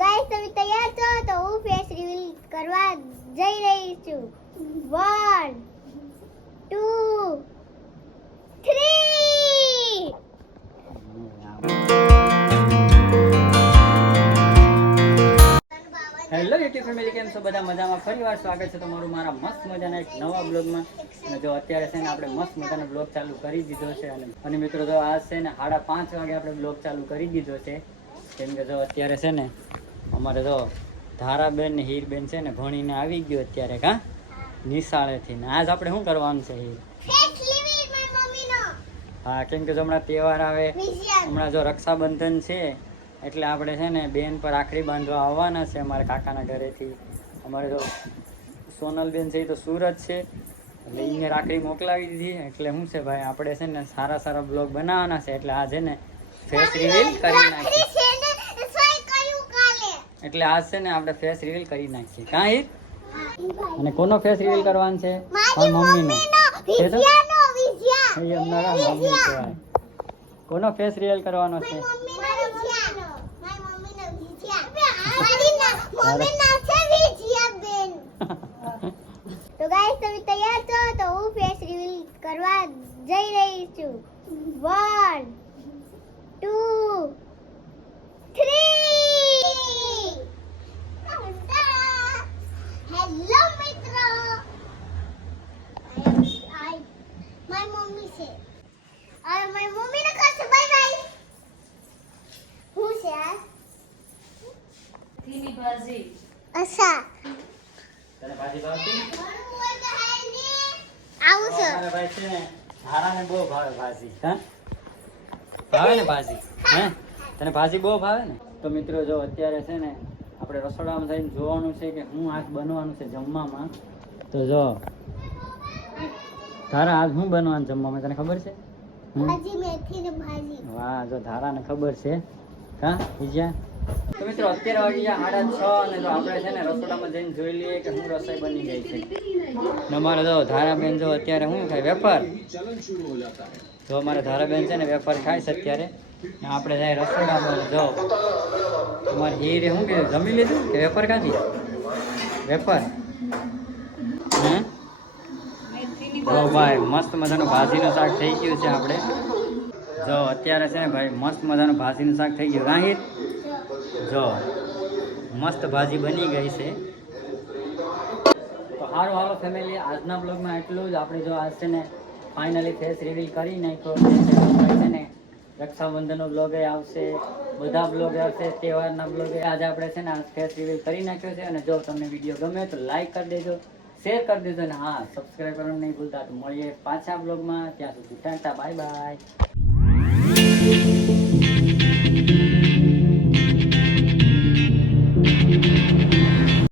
Guys તમે તૈયાર છો તો હું ફેસ રિવીલ કરવા જઈ રહી છું 1 2 3 હેલો યુટ્યુબ ફેમિલી, કેમ છો બધા? મજામાં? ફરીવાર સ્વાગત છે તમારું મારા મસ્ત મજાના એક નવા બ્લોગમાં. અને જો અત્યારે છે ને આપણે મસ્ત મજાનો બ્લોગ ચાલુ કરી દીધો છે. અને મિત્રો જો આજ છે ને 5:30 વાગે આપણે બ્લોગ ચાલુ કરી દીધો છે. કેમ કે જો અત્યારે છે ને અમારે જો ધારાબેન ને હીરબેન છે ને ભણીને આવી ગયો અત્યારે કા નિશાળેથી. ને આજ આપણે શું કરવાનું છે હીર? ફેસ રિવીલ મારી મમ્મીનો. હા, કેમ કે જો હમણાં તહેવાર આવે, હમણાં જો રક્ષાબંધન છે એટલે આપણે છે ને બેન પર રાખડી બાંધવા આવવાના છે અમારા કાકાના ઘરેથી. અમારે તો સોનલબેન છે એ તો સુરત છે એટલે એને રાખડી મોકલાવી દીધી. એટલે શું છે ભાઈ, આપણે છે ને સારા સારા બ્લોગ બનાવવાના છે એટલે આ છે ને ફેસ રિવીલ કરી નાખીએ. એટલે આજ છે ને આપણે ફેસ રિવીલ કરી નાખીએ. કાં હીર? અને કોનો ફેસ રિવીલ કરવાનો છે? મારી મમ્મીનો. છે તો એ અમારા મમ્મી કહેવાય. કોનો ફેસ રિવીલ કરવાનો છે? તો ગાઈસ તમે તૈયાર છો તો હું ફેસ રિવીલ કરવા જઈ રહી છું 1 2 3 હેલો મિત્રો, મારી મમ્મી છે. આ મારી મમ્મીને કહો બાય બાય. હું છે આ ઘીની ભાજી. અચ્છા તને ભાજી ભાવતી? આવું છે. અમારા ભાઈ છે ને ધારાને બહુ ભાવે ભાજી. હા, ભાવે ને ભાજી? હે, તને ભાજી બહુ ભાવે ને? તો મિત્રો જો અત્યારે છે ને આપણે રસોડામાં જઈને જોવાનું છે કે હું આજ બનવાનું છે જમવામાં. તો જો ધારા આજ શું બનવાનું જમવામાં તને ખબર છે? ભાજી મેથી ને ભાજી. વાહ, જો ધારાને ખબર છે. હા બીજા તો મિત્રો અત્યારે વાગી ગયા 6:30 અને જો આપણે છે ને રસોડામાં જઈને જોઈ લઈએ કે શું રસોઈ બની ગઈ છે. ને અમારે જો ધારાબેન જો અત્યારે શું ખાય? વેફર. જો અમારે ધારાબેન છે ને વેફર ખાય છે અત્યારે. ને આપણે જાય રસોડામાં. જો અમારે હીરે શું કીધું, જમી લીધું કે વેફર ખાધી? વેફર. હે જો ભાઈ મસ્ત મજાનું ભાજીનું શાક થઈ ગયું છે. આપણે જો અત્યારે છે ને ભાઈ મસ્ત મજાનું ભાજીનું શાક થઈ ગયું. રાહીર જો મસ્ત ભાજી બની ગઈ છે. તો સારું હાલો ફેમિલી, આજના બ્લોગમાં એટલું જ. આપણે જો આજ છે ને ફાઇનલી ફેસ રિવીલ કરી નાખ્યો છે ને. રક્ષાબંધનનો બ્લોગ આવશે, બધા બ્લોગ આવશે, તહેવારના બ્લોગ. આજે આપણે છે ને આ ફેસ રિવીલ કરી નાખ્યો છે. અને જો તમને વિડીયો ગમે તો લાઈક કરી દેજો, શેર કરી દેજો અને હા સબસ્ક્રાઈબ કરવાનું નહીં ભૂલતા. તો મળીએ પાછા બ્લોગમાં. ત્યાં સુધી ટાટા, બાય બાય.